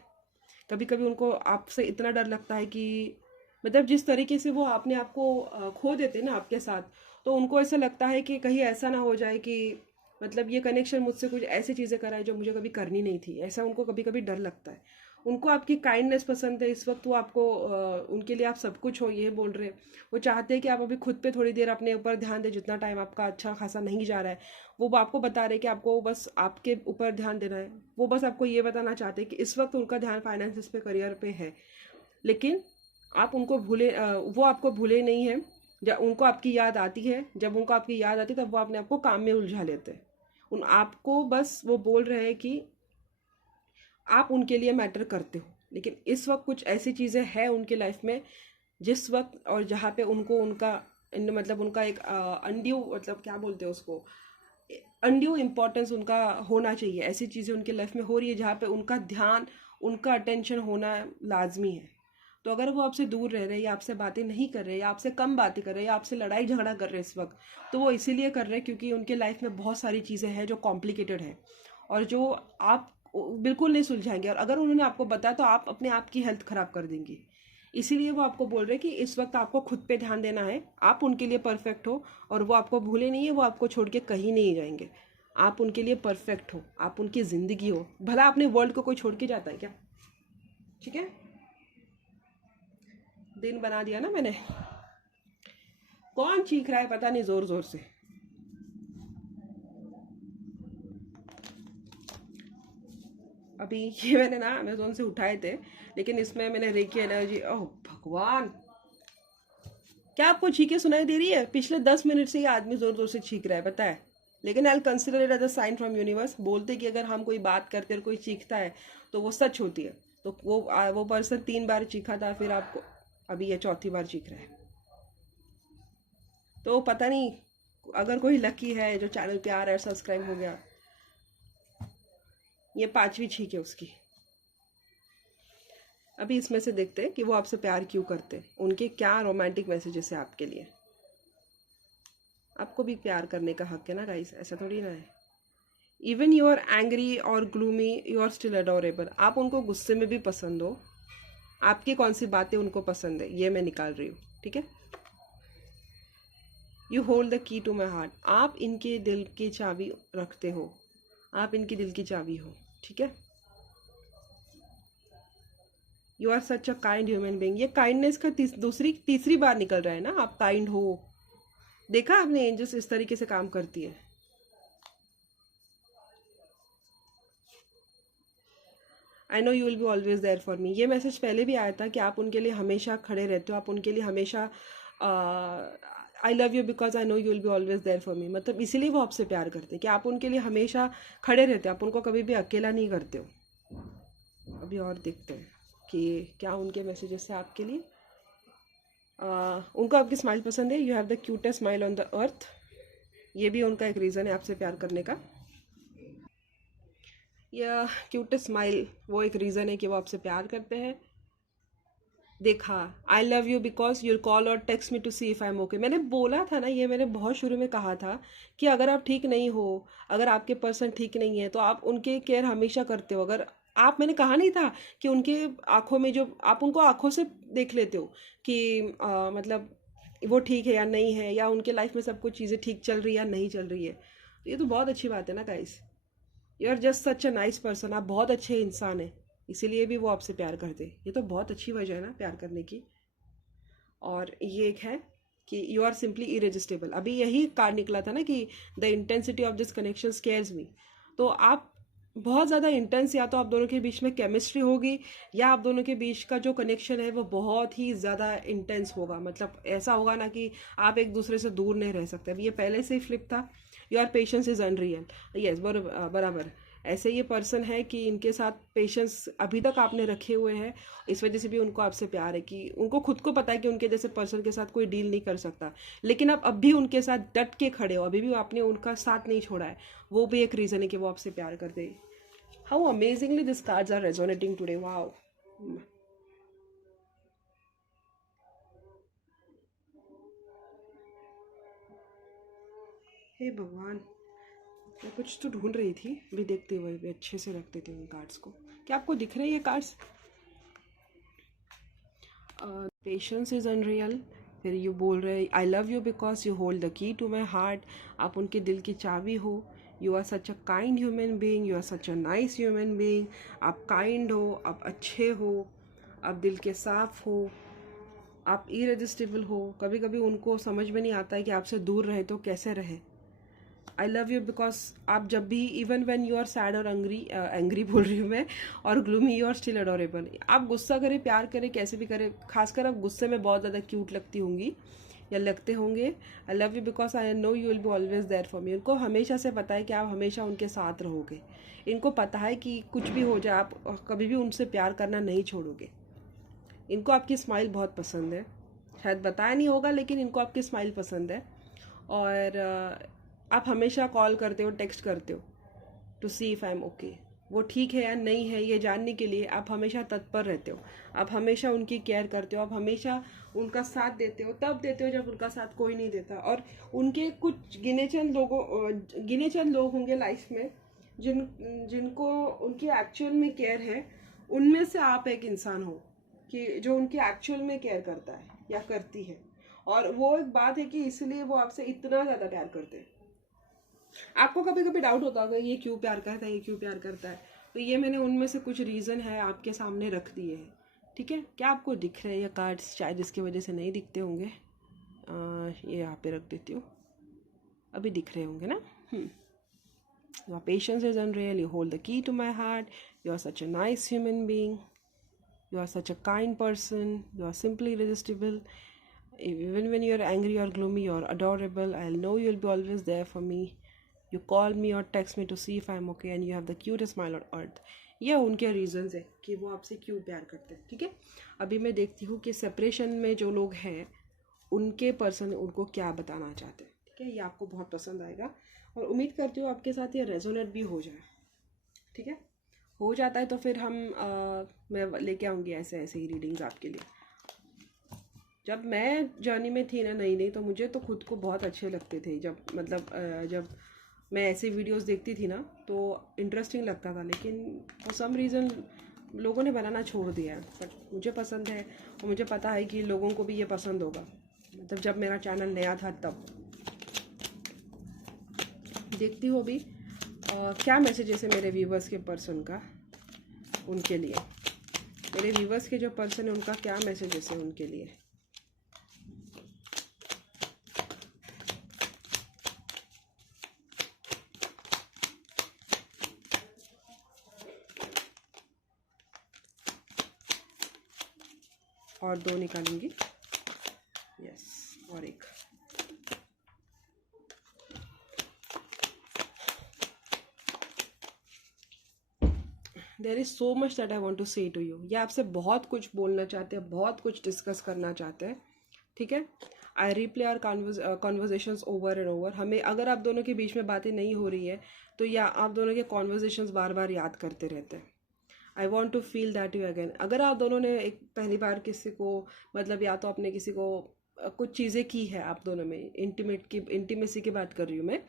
कभी कभी उनको आपसे इतना डर लगता है कि मतलब जिस तरीके से वो अपने आप को खो देते ना आपके साथ, तो उनको ऐसा लगता है कि कहीं ऐसा ना हो जाए कि मतलब ये कनेक्शन मुझसे कुछ ऐसी चीज़ें कराए जो मुझे कभी करनी नहीं थी। ऐसा उनको कभी कभी डर लगता है। उनको आपकी काइंडनेस पसंद है इस वक्त। वो आपको उनके लिए आप सब कुछ हो, ये बोल रहे हैं। वो चाहते हैं कि आप अभी खुद पे थोड़ी देर अपने ऊपर ध्यान दें, जितना टाइम आपका अच्छा खासा नहीं जा रहा है। वो आपको बता रहे कि आपको बस आपके ऊपर ध्यान देना है। वो बस आपको ये बताना चाहते हैं कि इस वक्त उनका ध्यान फाइनेंसिस पे, करियर पे है, लेकिन आप उनको भूले, वो आपको भूले नहीं है। जब उनको आपकी याद आती है, जब उनको आपकी याद आती है तब वो अपने आप को काम में उलझा लेते हैं। उन आपको बस वो बोल रहे हैं कि आप उनके लिए मैटर करते हो, लेकिन इस वक्त कुछ ऐसी चीज़ें हैं उनके लाइफ में जिस वक्त और जहाँ पे उनको उनका मतलब उनका एक अनड्यू, मतलब क्या बोलते हैं उसको, अनड्यू इम्पोर्टेंस उनका होना चाहिए। ऐसी चीज़ें उनके लाइफ में हो रही है जहाँ पे उनका ध्यान, उनका अटेंशन होना लाजमी है। तो अगर वो आपसे दूर रह रहे हैं या आपसे बातें नहीं कर रहे या आपसे कम बातें कर रहे हैं या आपसे लड़ाई झगड़ा कर रहे हैं इस वक्त, तो वो इसीलिए कर रहे हैं क्योंकि उनके लाइफ में बहुत सारी चीज़ें हैं जो कॉम्प्लिकेटेड है और जो आप बिल्कुल नहीं सुलझाएंगे। और अगर उन्होंने आपको बताया तो आप अपने आप की हेल्थ खराब कर देंगे। इसीलिए वो आपको बोल रहे हैं कि इस वक्त आपको खुद पे ध्यान देना है। आप उनके लिए परफेक्ट हो और वो आपको भूले नहीं है, वो आपको छोड़ के कहीं नहीं जाएंगे। आप उनके लिए परफेक्ट हो, आप उनकी ज़िंदगी हो। भला अपने वर्ल्ड को कोई छोड़ के जाता है क्या? ठीक है, दिन बना दिया ना मैंने। कौन चीख रहा है पता नहीं जोर जोर से। अभी ये मैंने ना अमेजोन से उठाए थे, लेकिन इसमें मैंने रेकी एनर्जी, ओह भगवान, क्या आपको चीखें सुनाई दे रही है? पिछले 10 मिनट से ये आदमी जोर जोर से चीख रहा है, पता है। लेकिन I consider it as a sign from universe. बोलते कि अगर हम कोई बात करते और कोई चीखता है तो वो सच होती है। तो वो पर्सन 3 बार चीखा था, फिर आपको अभी ये 4थी बार चीख रहा है। तो पता नहीं, अगर कोई लकी है जो चैनल पे आ रहा है, सब्सक्राइब हो गया, ये 5वीं छींक है उसकी। अभी इसमें से देखते हैं कि वो आपसे प्यार क्यों करते हैं, उनके क्या रोमांटिक मैसेजेस है आपके लिए। आपको भी प्यार करने का हक है ना गाइस, ऐसा थोड़ी ना है। इवन यू आर एंग्री और gloomy, you are still adorable. आप उनको गुस्से में भी पसंद हो, आपकी कौन सी बातें उनको पसंद है ये मैं निकाल रही हूँ, ठीक है। You hold the key to my heart. आप इनके दिल की चाबी रखते हो, आप इनकी दिल की चाबी हो, ठीक है। You are such a kind human being. ये काइंडनेस का तीसरी बार निकल रहा है ना, आप काइंड हो। देखा आपने, एंजल्स इस तरीके से काम करती है। I know you will be always there for me. ये मैसेज पहले भी आया था कि आप उनके लिए हमेशा खड़े रहते हो, आप उनके लिए हमेशा I love you because I know you will be always there for me. मतलब इसीलिए वो आपसे प्यार करते हैं कि आप उनके लिए हमेशा खड़े रहते हो, आप उनको कभी भी अकेला नहीं करते हो। अभी और देखते हैं कि क्या उनके मैसेजेस है आपके लिए। उनको आपकी स्माइल पसंद है। You have the cutest smile on the earth. ये भी उनका एक रीज़न है आपसे प्यार करने का। या क्यूटेस्ट स्माइल वो एक रीज़न है कि वो आपसे प्यार करते हैं। देखा, I love you because your call और text me to see if I am okay. मैंने बोला था ना, ये मैंने बहुत शुरू में कहा था कि अगर आप ठीक नहीं हो, अगर आपके पर्सन ठीक नहीं है तो आप उनके केयर हमेशा करते हो। अगर आप, मैंने कहा नहीं था कि उनके आँखों में जो, आप उनको आँखों से देख लेते हो कि मतलब वो ठीक है या नहीं है, या उनके लाइफ में सब कुछ चीज़ें ठीक चल रही है या नहीं चल रही है। तो ये तो बहुत अच्छी बात है ना guys. You are just such a nice person. आप बहुत अच्छे इंसान हैं, इसीलिए भी वो आपसे प्यार करते। ये तो बहुत अच्छी वजह है ना प्यार करने की। और ये एक है कि यू आर सिंपली इरेजिस्टेबल। अभी यही कार्ड निकला था ना कि the intensity of this connection scares me. तो आप बहुत ज़्यादा इंटेंस, या तो आप दोनों के बीच में केमिस्ट्री होगी, या आप दोनों के बीच का जो कनेक्शन है वो बहुत ही ज़्यादा इंटेंस होगा। मतलब ऐसा होगा ना कि आप एक दूसरे से दूर नहीं रह सकते। अभी ये पहले से ही फ्लिप था your patience is unreal. Yes, बराबर। ऐसे ये पर्सन है कि इनके साथ पेशेंस अभी तक आपने रखे हुए हैं, इस वजह से भी उनको आपसे प्यार है कि उनको खुद को पता है कि उनके जैसे पर्सन के साथ कोई डील नहीं कर सकता, लेकिन आप अब भी उनके साथ डट के खड़े हो, अभी भी आपने उनका साथ नहीं छोड़ा है। वो भी एक रीज़न है कि वो आपसे प्यार करते हैं। How amazingly this cards are resonating today, wow. हे भगवान, मैं कुछ तो ढूंढ रही थी, अभी देखते हुए भी अच्छे से रख देती हूँ इन कार्ड्स को। क्या आपको दिख रहे हैं ये कार्ड्स? Patience is unreal. फिर यू बोल रहे I love you because you hold the key to my heart. आप उनके दिल की चाबी हो। You are such a kind human being, you are such a nice human being. आप काइंड हो, आप अच्छे हो, आप दिल के साफ हो, आप इरेजिस्टिबल हो। कभी कभी उनको समझ में नहीं आता है कि आपसे दूर रहे तो कैसे रहे। आई लव यू बिकॉज आप जब भी, even when you are sad और एंग्री, एंग्री बोल रही हूँ मैं, और gloomy, you are still adorable. आप गुस्सा करें, प्यार करें, कैसे भी करें, खासकर आप गुस्से में बहुत ज़्यादा क्यूट लगती होंगी या लगते होंगे। I love you because I know you will be always there for me. उनको हमेशा से पता है कि आप हमेशा उनके साथ रहोगे। इनको पता है कि कुछ भी हो जाए आप कभी भी उनसे प्यार करना नहीं छोड़ोगे। इनको आपकी स्माइल बहुत पसंद है, शायद बताया नहीं होगा, लेकिन इनको आपकी स्माइल पसंद है। और आप हमेशा कॉल करते हो, टेक्स्ट करते हो to see if I am okay. वो ठीक है या नहीं है ये जानने के लिए आप हमेशा तत्पर रहते हो। आप हमेशा उनकी केयर करते हो, आप हमेशा उनका साथ देते हो, तब देते हो जब उनका साथ कोई नहीं देता। और उनके कुछ गिने चंद लोग होंगे लाइफ में जिनको उनकी एक्चुअल में केयर है। उनमें से आप एक इंसान हो कि जो उनकी एक्चुअल में केयर करता है या करती है। और वो एक बात है कि इसलिए वो आपसे इतना ज़्यादा प्यार करते हैं। आपको कभी कभी डाउट होता होगा ये क्यों प्यार करता है, ये क्यों प्यार करता है, तो ये मैंने उनमें से कुछ रीज़न है आपके सामने रख दिए हैं। ठीक है, क्या आपको दिख रहे हैं ये कार्ड्स? शायद इसकी वजह से नहीं दिखते होंगे। ये यहाँ पे रख देती हूँ, अभी दिख रहे होंगे ना। Your patience is unreal, you hold the key to my heart, you are such a nice human being, you are such a kind person, you are simply irresistible. Even when you are angry or gloomy, you are adorable. I'll know you'll be always there for me. You call me or text me to see if I'm okay, and you have the cutest smile on earth. ये उनके reasons है कि वो आपसे क्यों प्यार करते हैं। ठीक है, अभी मैं देखती हूँ कि सेपरेशन में जो लोग हैं उनके पर्सन उनको क्या बताना चाहते हैं। ठीक है, ये आपको बहुत पसंद आएगा और उम्मीद करती हूँ आपके साथ ये रेजोनेट भी हो जाए। ठीक है, हो जाता है तो फिर मैं लेके आऊँगी ऐसे ऐसे ही रीडिंग्स आपके लिए। जब मैं जर्नी में थी ना नई तो मुझे तो खुद को बहुत अच्छे लगते थे। जब मैं ऐसे वीडियोस देखती थी ना तो इंटरेस्टिंग लगता था, लेकिन फॉर सम रीज़न लोगों ने बनाना छोड़ दिया है। बट मुझे पसंद है और मुझे पता है कि लोगों को भी ये पसंद होगा। मतलब जब मेरा चैनल नया था तब देखती हो भी क्या मैसेजेस है मेरे व्यूवर्स के पर्सन का उनके लिए। मेरे व्यूवर्स के जो पर्सन है उनका क्या मैसेजेस है उनके लिए। और दो निकालूंगी, यस, और एक। There is so much that I want to say to you. ये आपसे बहुत कुछ बोलना चाहते हैं, बहुत कुछ डिस्कस करना चाहते हैं। ठीक है, I replay our conversations over and over. हमें अगर आप दोनों के बीच में बातें नहीं हो रही है तो या आप दोनों के कॉन्वर्जेशंस बार बार याद करते रहते हैं। I want to feel that you again. अगर आप दोनों ने एक पहली बार किसी को, मतलब या तो आपने किसी को कुछ चीज़ें की है आप दोनों में, इंटीमेसी की बात कर रही हूँ मैं,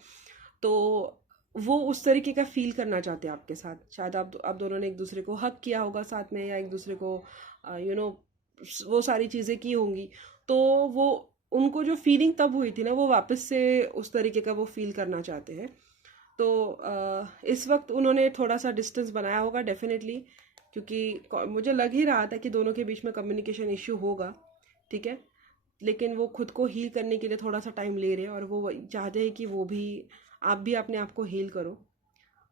तो वो उस तरीके का फील करना चाहते हैं आपके साथ। शायद आप दोनों ने एक दूसरे को हक किया होगा साथ में, या एक दूसरे को वो सारी चीज़ें की होंगी, तो वो उनको जो फीलिंग तब हुई थी ना वो वापस से उस तरीके का वो फील करना चाहते हैं। तो इस वक्त उन्होंने थोड़ा सा डिस्टेंस बनाया होगा डेफिनेटली, क्योंकि मुझे लग ही रहा था कि दोनों के बीच में कम्युनिकेशन इश्यू होगा। ठीक है, लेकिन वो खुद को हील करने के लिए थोड़ा सा टाइम ले रहे हैं और वो चाहते हैं कि आप भी अपने आप को हील करो।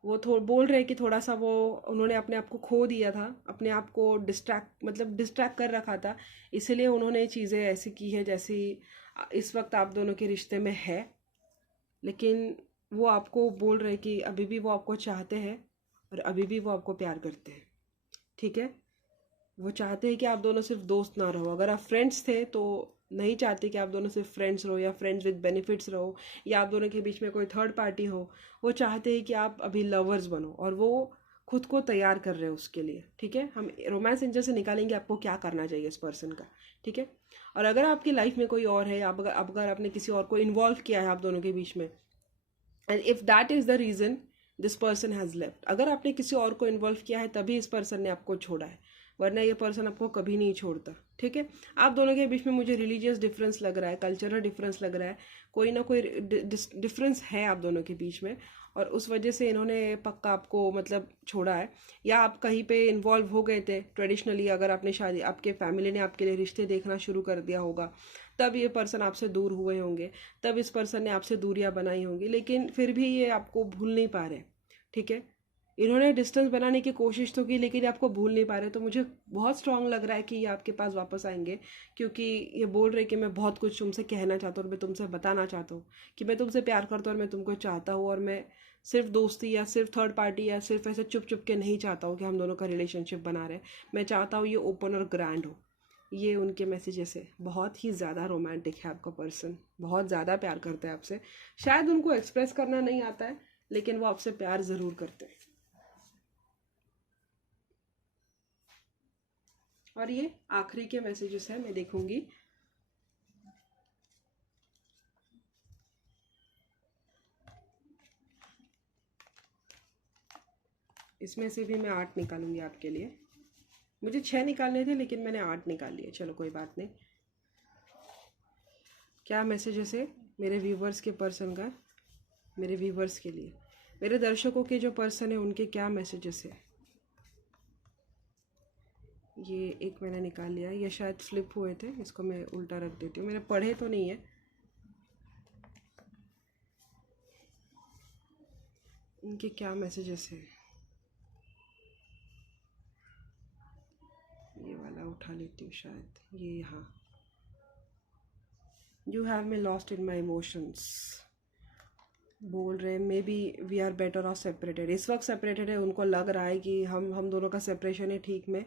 वो बोल रहे हैं कि थोड़ा सा वो उन्होंने अपने आप को खो दिया था, अपने आप को डिस्ट्रैक्ट कर रखा था, इसलिए उन्होंने चीज़ें ऐसी की है जैसी इस वक्त आप दोनों के रिश्ते में है। लेकिन वो आपको बोल रहे कि अभी भी वो आपको चाहते हैं और अभी भी वो आपको प्यार करते हैं, ठीक है। वो चाहते हैं कि आप दोनों सिर्फ दोस्त ना रहो। अगर आप फ्रेंड्स थे तो नहीं चाहते कि आप दोनों सिर्फ फ्रेंड्स रहो या फ्रेंड्स विद बेनिफिट्स रहो या आप दोनों के बीच में कोई थर्ड पार्टी हो। वो चाहते हैं कि आप अभी लवर्स बनो और वो खुद को तैयार कर रहे हो उसके लिए, ठीक है। हम रोमांस एंजल से निकालेंगे आपको क्या करना चाहिए इस पर्सन का, ठीक है। और अगर आपकी लाइफ में कोई और है, अगर आपने किसी और को इन्वॉल्व किया है आप दोनों के बीच में, and if that is the reason this person has left, अगर आपने किसी और को इन्वॉल्व किया है तभी इस पर्सन ने आपको छोड़ा है, वरना ये पर्सन आपको कभी नहीं छोड़ता, ठीक है। आप दोनों के बीच में मुझे रिलीजियस डिफरेंस लग रहा है, कल्चरल डिफरेंस लग रहा है, कोई ना कोई डिफरेंस है आप दोनों के बीच में, और उस वजह से इन्होंने पक्का आपको मतलब छोड़ा है। या आप कहीं पे इन्वॉल्व हो गए थे ट्रेडिशनली, अगर आपने शादी, आपके फैमिली ने आपके लिए रिश्ते देखना शुरू कर दिया होगा, तब ये पर्सन आपसे दूर हुए होंगे, तब इस पर्सन ने आपसे दूरियां बनाई होंगी, लेकिन फिर भी ये आपको भूल नहीं पा रहे, ठीक है। इन्होंने डिस्टेंस बनाने की कोशिश तो की लेकिन आपको भूल नहीं पा रहे। तो मुझे बहुत स्ट्रांग लग रहा है कि ये आपके पास वापस आएंगे, क्योंकि ये बोल रहे कि मैं बहुत कुछ तुमसे कहना चाहता हूँ और मैं तुमसे बताना चाहता हूँ कि मैं तुमसे प्यार करता हूँ और मैं तुमको चाहता हूँ, और मैं सिर्फ दोस्ती या सिर्फ थर्ड पार्टी या सिर्फ ऐसे चुप चुप के नहीं चाहता हूँ कि हम दोनों का रिलेशनशिप बना रहे। मैं चाहता हूँ ये ओपन और ग्रैंड हो। ये उनके मैसेजेस है। बहुत ही ज़्यादा रोमांटिक है आपका पर्सन, बहुत ज़्यादा प्यार करता है आपसे। शायद उनको एक्सप्रेस करना नहीं आता है लेकिन वो आपसे प्यार ज़रूर करते हैं। और ये आखिरी के मैसेजेस है, मैं देखूंगी। इसमें से भी मैं 8 निकालूंगी आपके लिए। मुझे 6 निकालने थे लेकिन मैंने 8 निकाल लिए। चलो कोई बात नहीं। क्या मैसेजेस है मेरे व्यूवर्स के पर्सन का, मेरे व्यूवर्स के लिए, मेरे दर्शकों के जो पर्सन है उनके क्या मैसेजेस है। ये एक मैंने निकाल लिया, ये शायद फ्लिप हुए थे, इसको मैं उल्टा रख देती हूँ। मैंने पढ़े तो नहीं है। इनके क्या मैसेजेस है, ये वाला उठा लेती हूँ शायद। ये यहाँ, you have me lost in my emotions बोल रहे, maybe we are better off separated. इस वक्त सेपरेटेड है, उनको लग रहा है कि हम दोनों का सेपरेशन है ठीक में,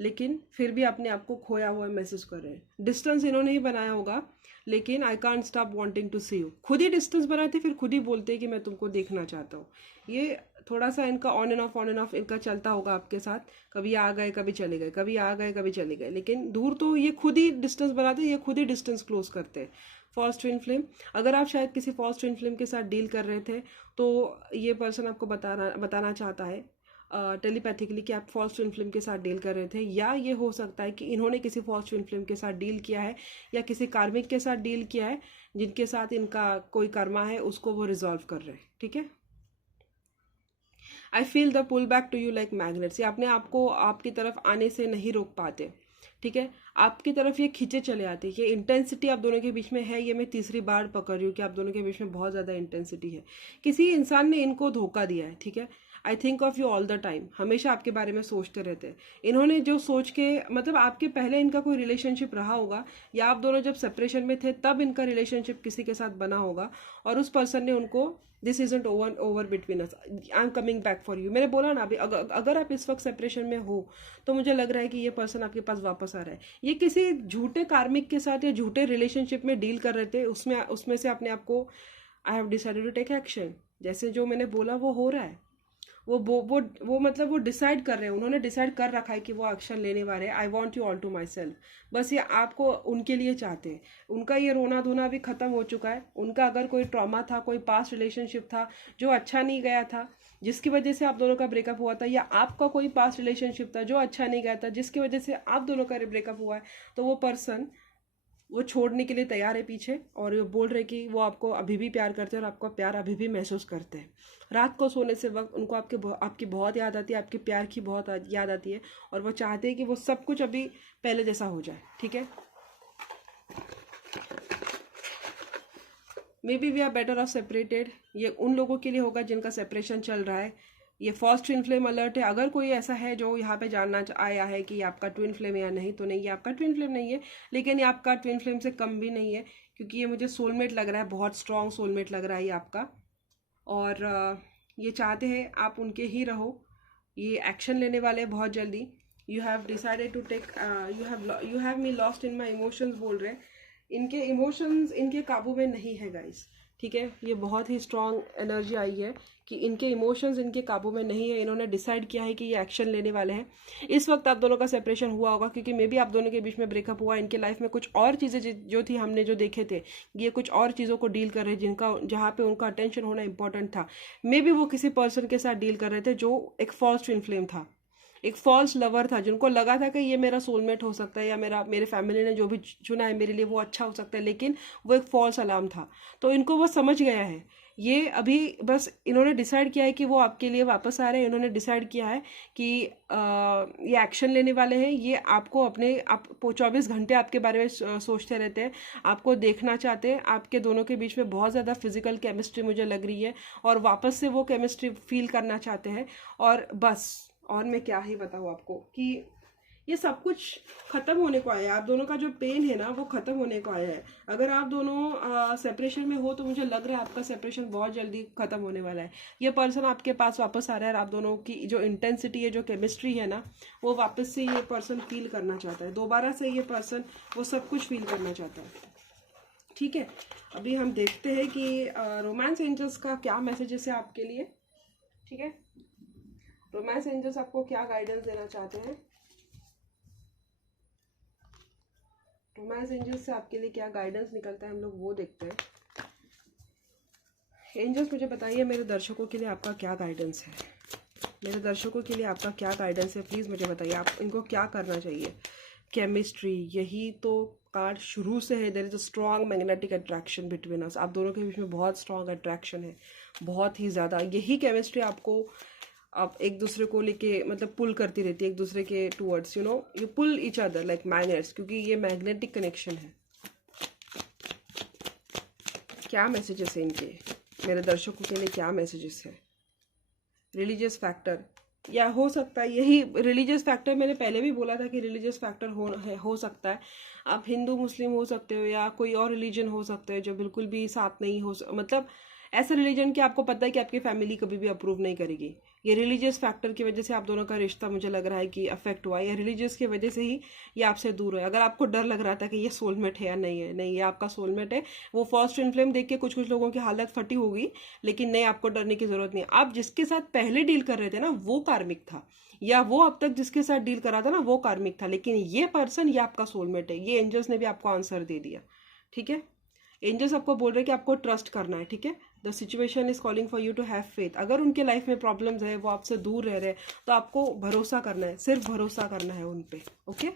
लेकिन फिर भी अपने आप को खोया हुआ महसूस कर रहे हैं। डिस्टेंस इन्होंने ही बनाया होगा, लेकिन I can't stop wanting to see you. खुद ही डिस्टेंस बनाते फिर खुद ही बोलते हैं कि मैं तुमको देखना चाहता हूँ। ये थोड़ा सा इनका ऑन एंड ऑफ इनका चलता होगा आपके साथ। कभी आ गए कभी चले गए, कभी आ गए कभी चले गए, लेकिन दूर तो ये खुद ही डिस्टेंस बनाते, ये खुद ही डिस्टेंस क्लोज करते हैं। फॉल्स ट्विन फ्लेम, अगर आप शायद किसी फॉल्स ट्विन फ्लेम के साथ डील कर रहे थे तो ये पर्सन आपको बताना चाहता है टेलीपैथिकली कि आप फॉल्स ट्विन फ्लेम के साथ डील कर रहे थे, या ये हो सकता है कि इन्होंने किसी फॉल्स ट्विन फ्लेम के साथ डील किया है या किसी कार्मिक के साथ डील किया है जिनके साथ इनका कोई कर्मा है, उसको वो रिजॉल्व कर रहे हैं, ठीक है। I feel the pull back to you like magnets, ये अपने आप को आपकी तरफ आने से नहीं रोक पाते, ठीक है। आपकी तरफ ये खींचे चले आते हैं। ये इंटेंसिटी आप दोनों के बीच में है, ये मैं तीसरी बार पकड़ रही हूँ कि आप दोनों के बीच में बहुत ज़्यादा इंटेंसिटी है। किसी इंसान ने इनको धोखा दिया है, ठीक है। I think of you all the time, हमेशा आपके बारे में सोचते रहते हैं। इन्होंने जो सोच के, मतलब आपके पहले इनका कोई रिलेशनशिप रहा होगा, या आप दोनों जब सेपरेशन में थे तब इनका रिलेशनशिप किसी के साथ बना होगा, और उस पर्सन ने उनको, this isn't over between us, I am coming back for you. मैंने बोला ना अभी, अगर आप इस वक्त सेपरेशन में हो तो मुझे लग रहा है कि ये पर्सन आपके पास वापस आ रहा है। ये किसी झूठे कार्मिक के साथ या झूठे रिलेशनशिप में डील कर रहे थे, उसमें से अपने आप को, I have decided to take action, जैसे जो मैंने बोला वो हो रहा है। वो मतलब वो डिसाइड कर रहे हैं, उन्होंने डिसाइड कर रखा है कि वो एक्शन लेने वाले हैं। I want you all to myself, बस ये आपको उनके लिए चाहते हैं। उनका ये रोना धोना भी खत्म हो चुका है। उनका अगर कोई ट्रॉमा था, कोई पास्ट रिलेशनशिप था जो अच्छा नहीं गया था, जिसकी वजह से आप दोनों का ब्रेकअप हुआ था, या आपका कोई पास्ट रिलेशनशिप था जो अच्छा नहीं गया था जिसकी वजह से आप दोनों का ब्रेकअप हुआ है, तो वो पर्सन वो छोड़ने के लिए तैयार है पीछे, और ये बोल रहे कि वो आपको अभी भी प्यार करते हैं और आपका प्यार अभी भी महसूस करते हैं। रात को सोने से वक्त उनको आपकी बहुत याद आती है, आपके प्यार की बहुत याद आती है, और वो चाहते हैं कि वो सब कुछ अभी पहले जैसा हो जाए, ठीक है। Maybe we are better off separated, ये उन लोगों के लिए होगा जिनका सेपरेशन चल रहा है। ये फर्स्ट ट्विन फ्लेम अलर्ट है। अगर कोई ऐसा है जो यहाँ पे जानना आया है कि आपका ट्विन फ्लेम या नहीं, तो नहीं, ये आपका ट्विन फ्लेम नहीं है, लेकिन ये आपका ट्विन फ्लेम से कम भी नहीं है, क्योंकि ये मुझे सोलमेट लग रहा है, बहुत स्ट्रॉन्ग सोलमेट लग रहा है ये आपका। और ये चाहते हैं आप उनके ही रहो, ये एक्शन लेने वाले हैं बहुत जल्दी। You have decided to take, you have me lost in my emotions बोल रहे हैं। इनके इमोशंस इनके काबू में नहीं है गाइस, ठीक है। ये बहुत ही स्ट्रांग एनर्जी आई है कि इनके इमोशंस इनके काबू में नहीं है। इन्होंने डिसाइड किया है कि ये एक्शन लेने वाले हैं। इस वक्त आप दोनों का सेपरेशन हुआ होगा क्योंकि मे बी आप दोनों के बीच में ब्रेकअप हुआ। इनके लाइफ में कुछ और चीज़ें जो थी हमने जो देखे थे, ये कुछ और चीज़ों को डील कर रहे हैं जिनका जहाँ पे उनका अटेंशन होना इंपॉर्टेंट था। मे बी वो किसी पर्सन के साथ डील कर रहे थे जो एक फॉल्स ट्विन फ्लेम था, एक फॉल्स लवर था, जिनको लगा था कि ये मेरा सोलमेट हो सकता है या मेरे फैमिली ने जो भी चुना है मेरे लिए वो अच्छा हो सकता है, लेकिन वो एक फॉल्स अलार्म था। तो इनको वो समझ गया है। ये अभी बस इन्होंने डिसाइड किया है कि वो आपके लिए वापस आ रहे हैं। इन्होंने डिसाइड किया है कि ये एक्शन लेने वाले हैं। ये आपको अपने आप 24 घंटे आपके बारे में सोचते रहते हैं, आपको देखना चाहते हैं। आपके दोनों के बीच में बहुत ज़्यादा फिजिकल केमिस्ट्री मुझे लग रही है और वापस से वो केमिस्ट्री फील करना चाहते हैं। और बस, और मैं क्या ही बताऊँ आपको कि ये सब कुछ खत्म होने को आया है। आप दोनों का जो पेन है ना वो खत्म होने को आया है। अगर आप दोनों सेपरेशन में हो तो मुझे लग रहा है आपका सेपरेशन बहुत जल्दी खत्म होने वाला है। ये पर्सन आपके पास वापस आ रहा है और आप दोनों की जो इंटेंसिटी है, जो केमिस्ट्री है ना, वो वापस से ये पर्सन फील करना चाहता है। दोबारा से ये पर्सन वो सब कुछ फील करना चाहता है, ठीक है। अभी हम देखते हैं कि रोमांस एंजल्स का क्या मैसेजेस है आपके लिए, ठीक है। रोमांस एंजल्स आपको क्या गाइडेंस देना चाहते हैं, रोमांस एंजल्स से आपके लिए क्या गाइडेंस निकलता है, हम लोग वो देखते हैं। एंजल्स मुझे बताइए मेरे दर्शकों के लिए आपका क्या गाइडेंस है, मेरे दर्शकों के लिए आपका क्या गाइडेंस है, प्लीज़ मुझे बताइए। आप इनको क्या करना चाहिए। केमिस्ट्री, यही तो कार्ड शुरू से है। There is a strong magnetic attraction between us. आप दोनों के बीच में बहुत स्ट्रॉन्ग अट्रैक्शन है, बहुत ही ज़्यादा। यही केमिस्ट्री आपको आप एक दूसरे को लेके मतलब पुल करती रहती है एक दूसरे के towards, you pull each other like magnets, क्योंकि ये मैग्नेटिक कनेक्शन है। क्या मैसेजेस है इनके, मेरे दर्शकों के लिए क्या मैसेजेस है। रिलीजियस फैक्टर, या हो सकता है यही रिलीजियस फैक्टर, मैंने पहले भी बोला था कि रिलीजियस फैक्टर हो सकता है। आप हिंदू मुस्लिम हो सकते हो या कोई और रिलीजन हो सकते हैं जो बिल्कुल भी साथ नहीं हो मतलब ऐसा रिलीजन कि आपको पता है कि आपकी फैमिली कभी भी अप्रूव नहीं करेगी। ये रिलीजियस फैक्टर की वजह से आप दोनों का रिश्ता मुझे लग रहा है कि अफेक्ट हुआ है, या रिलीजियस की वजह से ही ये आपसे दूर है। अगर आपको डर लग रहा था कि ये सोलमेट है या नहीं है, नहीं, ये आपका सोलमेट है। वो फर्स्ट ट्विन फ्लेम देख के कुछ कुछ लोगों की हालत फटी होगी, लेकिन नहीं, आपको डरने की जरूरत नहीं। आप जिसके साथ पहले डील कर रहे थे ना वो कार्मिक था, या वो अब तक जिसके साथ डील कर रहा था ना वो कार्मिक था, लेकिन ये पर्सन ये आपका सोलमेट है। ये एंजल्स ने भी आपको आंसर दे दिया, ठीक है। एंजल्स आपको बोल रहे हैं कि आपको ट्रस्ट करना है, ठीक है। The situation is calling for you to have faith. अगर उनके लाइफ में प्रॉब्लम्स है, वो आपसे दूर रह रहे हैं, तो आपको भरोसा करना है, सिर्फ भरोसा करना है उन पे, ओके।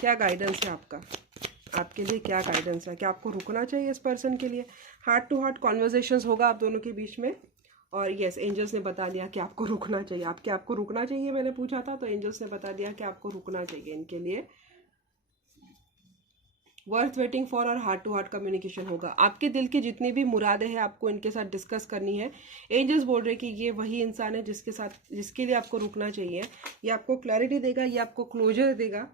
क्या गाइडेंस है आपका, आपके लिए क्या गाइडेंस है। क्या आपको रुकना चाहिए इस पर्सन के लिए। हार्ट टू हार्ट कॉन्वर्जेशंस होगा आप दोनों के बीच में। और यस, एंजल्स ने बता दिया कि आपको रुकना चाहिए। आपको रुकना चाहिए, मैंने पूछा था तो एंजल्स ने बता दिया कि आपको रुकना चाहिए इनके लिए। वर्थ वेटिंग फॉर और हार्ट टू हार्ट कम्युनिकेशन होगा। आपके दिल की जितनी भी मुरादें हैं आपको इनके साथ डिस्कस करनी है। एंजल्स बोल रहे हैं कि ये वही इंसान है जिसके लिए आपको रुकना चाहिए। ये आपको क्लैरिटी देगा, ये आपको क्लोजर देगा,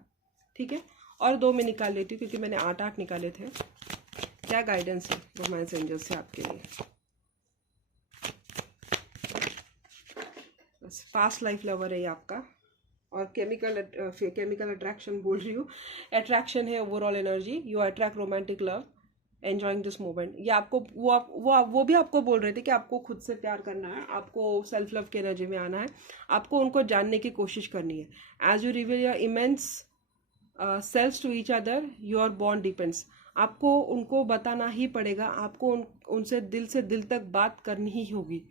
ठीक है। और 2 मैं निकाल लेती हूँ क्योंकि मैंने 8 निकाले थे। क्या गाइडेंस है रोमांस एंजल्स से आपके लिए। बस पास्ट लाइफ लवर है ये आपका, और केमिकल अट्रैक्शन बोल रही हूँ। अट्रैक्शन है overall energy. You attract romantic love, enjoying this moment. ये आपको वो भी आपको बोल रहे थे कि आपको खुद से प्यार करना है, आपको सेल्फ लव की एनर्जी में आना है, आपको उनको जानने की कोशिश करनी है। As you reveal your immense self to each other, your bond depends. आपको उनको बताना ही पड़ेगा, आपको उनसे दिल तक बात करनी ही होगी,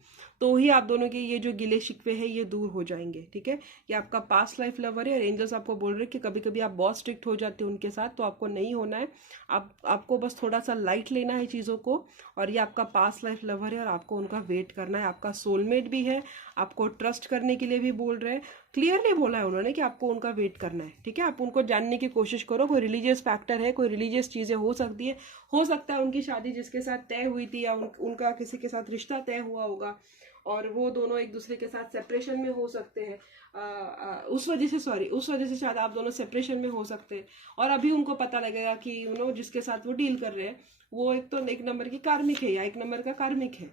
तो ही आप दोनों के ये जो गिले शिकवे हैं ये दूर हो जाएंगे, ठीक है। ये आपका पास्ट लाइफ लवर है और एंजल्स आपको बोल रहे हैं कि कभी कभी आप बहुत स्ट्रिक्ट हो जाते हो उनके साथ, तो आपको नहीं होना है। आपको बस थोड़ा सा लाइट लेना है चीज़ों को। और ये आपका पास्ट लाइफ लवर है और आपको उनका वेट करना है। आपका सोलमेट भी है, आपको ट्रस्ट करने के लिए भी बोल रहे हैं। क्लियरली बोला है उन्होंने कि आपको उनका वेट करना है, ठीक है। आप उनको जानने की कोशिश करो। कोई रिलीजियस फैक्टर है, कोई रिलीजियस चीज़ें हो सकती है, हो सकता है उनकी शादी जिसके साथ तय हुई थी या उनका किसी के साथ रिश्ता तय हुआ होगा और वो दोनों एक दूसरे के साथ सेपरेशन में हो सकते हैं। उस वजह से शायद आप दोनों सेपरेशन में हो सकते हैं। और अभी उनको पता लगेगा कि जिसके साथ वो डील कर रहे हैं वो एक तो एक नंबर की कार्मिक है या एक नंबर का कार्मिक है,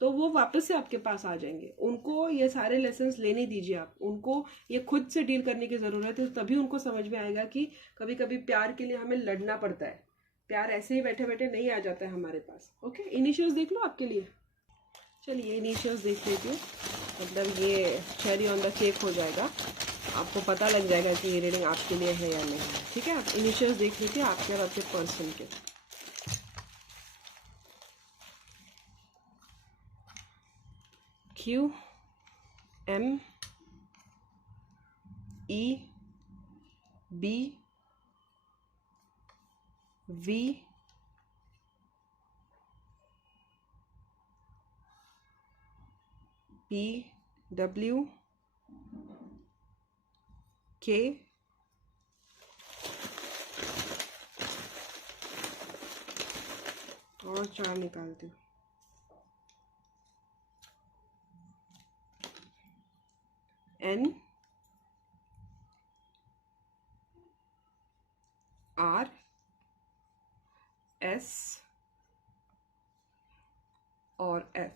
तो वो वापस से आपके पास आ जाएंगे। उनको ये सारे लेसन्स लेने दीजिए आप, उनको ये खुद से डील करने की ज़रूरत है, तभी उनको समझ में आएगा कि कभी कभी प्यार के लिए हमें लड़ना पड़ता है, प्यार ऐसे ही बैठे बैठे नहीं आ जाता है हमारे पास। ओके, इनिशियल्स देख लो आपके लिए। चलिए इनिशियल्स देख लेती हूँ, मतलब ये चेरी ऑन द केक हो जाएगा, आपको पता लग जाएगा कि ये रीडिंग आपके लिए है या नहीं। ठीक है, आप इनिशियल्स देख लीजिए आपके और आपके पर्सन के। Q M E B V P W K और 4 निकालती हूँ। N R S और F।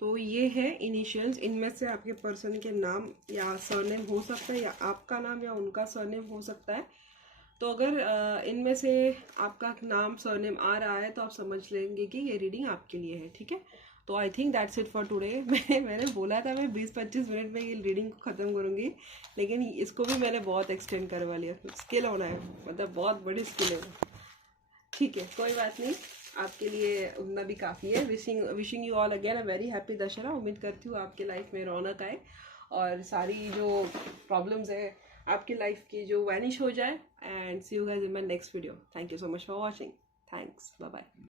तो ये है इनिशियल्स। इनमें से आपके पर्सन के नाम या सरनेम हो सकता है, या आपका नाम या उनका सरनेम हो सकता है। तो अगर इनमें से आपका नाम सरनेम आ रहा है तो आप समझ लेंगे कि ये रीडिंग आपके लिए है। ठीक है, तो I think that's it for today. मैंने बोला था मैं 20-25 मिनट में ये रीडिंग को ख़त्म करूँगी, लेकिन इसको भी मैंने बहुत एक्सटेंड करवा लिया। स्किल होना है, मतलब बहुत बड़ी स्किल है। ठीक है, कोई बात नहीं, आपके लिए उतना भी काफ़ी है। Wishing you all again a very happy Dussehra. उम्मीद करती हूँ आपके लाइफ में रौनक आए और सारी जो प्रॉब्लम्स है आपकी लाइफ की जो वैनिश हो जाए। And see you guys in my next video. Thank you so much for watching. Thanks, bye bye.